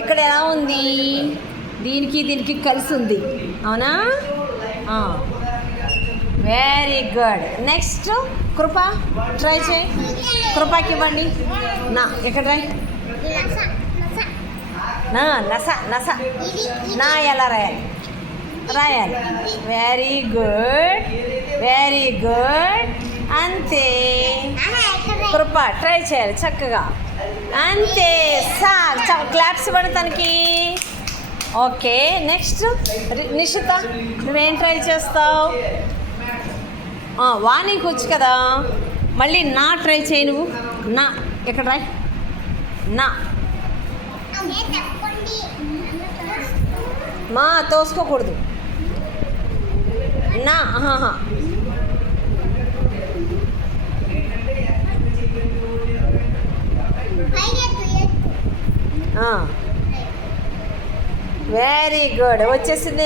ఇక్కడ ఎలా ఉంది, దీనికి కలిసి ఉంది, అవునా? Very good. నెక్స్ట్ కృప, ట్రై చేయి. కృపకి ఇవ్వండి. నా ఇక్కడ నస నస నా ఎలా రాయాలి. Very good, very good. అంతే. కృప ట్రై చేయాలి చక్కగా. అంతే. క్లాప్స్ ఇవ్వండి తనకి. ఓకే. నెక్స్ట్ నిషిత, నువ్వేం ట్రై చేస్తావు? వాణికి వచ్చు కదా, మళ్ళీ నా ట్రై చేయి నువ్వు. నా ఇక్కడ రాయ్. నా మా తోసుకోకూడదు. నా వెరీ గుడ్. వచ్చేసింది.